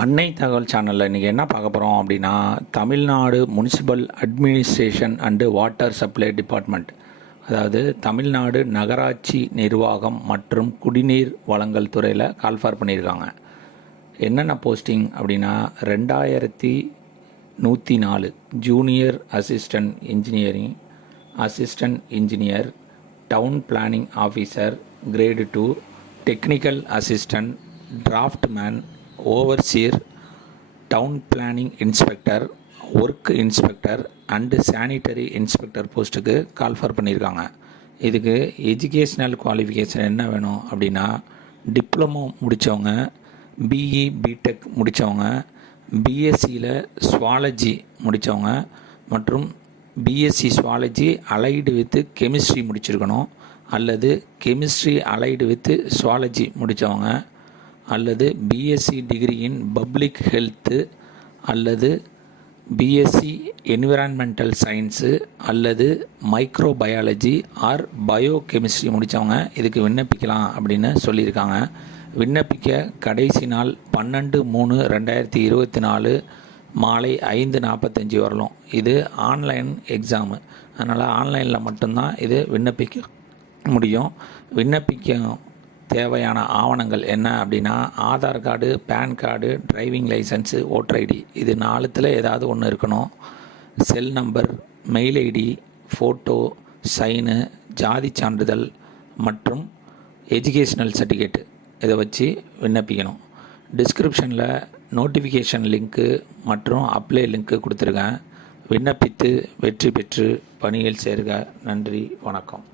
அன்னை தகவல் சேனலில் இன்றைக்கி என்ன பார்க்க போகிறோம் அப்படின்னா, Tamil Nadu municipal administration and water supply department, அதாவது தமிழ்நாடு நகராட்சி நிர்வாகம் மற்றும் குடிநீர் வழங்கல் துறையில் கால்ஃபார் பண்ணியிருக்காங்க. என்னென்ன போஸ்டிங் அப்படின்னா, 2104 junior assistant engineering, assistant engineer, down planning officer grade 2, technical assistant, draughtsman, overseer, down planning inspector, work inspector and sanitary inspector போஸ்ட்டுக்கு கால்ஃபார் பண்ணியிருக்காங்க. இதுக்கு எஜுகேஷ்னல் குவாலிஃபிகேஷன் என்ன வேணும் அப்படின்னா, டிப்ளமோ முடித்தவங்க, பிஇ பிடெக் முடித்தவங்க, பிஎஸ்சியில் ஸ்வாலஜி முடித்தவங்க மற்றும் BSc zoology allied with chemistry முடிச்சிருக்கணும், அல்லது கெமிஸ்ட்ரி அலைடு வித்து ஸ்வாலஜி முடித்தவங்க, அல்லது BSc degree in public health, அல்லது பிஎஸ்சி என்விரான்மெண்டல் சயின்ஸு, அல்லது மைக்ரோபயாலஜி ஆர் பயோ கெமிஸ்ட்ரி முடித்தவங்க இதுக்கு விண்ணப்பிக்கலாம் அப்படின்னு சொல்லியிருக்காங்க. விண்ணப்பிக்க கடைசி நாள் 12/3/2024 மாலை 5:45 வரலாம். இது ஆன்லைன் எக்ஸாமு, அதனால் ஆன்லைனில் மட்டும்தான் இது விண்ணப்பிக்க முடியும். விண்ணப்பிக்க தேவையான ஆவணங்கள் என்ன அப்படின்னா, Aadhaar card, PAN card, driving licence, voter ID, இது 4த்தில் ஏதாவது ஒன்று இருக்கணும். Cell number, mail ID, photo, sign, ஜாதி சான்றிதழ் மற்றும் எஜுகேஷ்னல் சர்டிஃபிகேட்டு இதை வச்சு விண்ணப்பிக்கணும். டிஸ்கிரிப்ஷனில் நோட்டிஃபிகேஷன் லிங்க்கு மற்றும் அப்ளை லிங்க்கு கொடுத்துருக்கேன். விண்ணப்பித்து வெற்றி பெற்று பணியில் சேருக. நன்றி, வணக்கம்.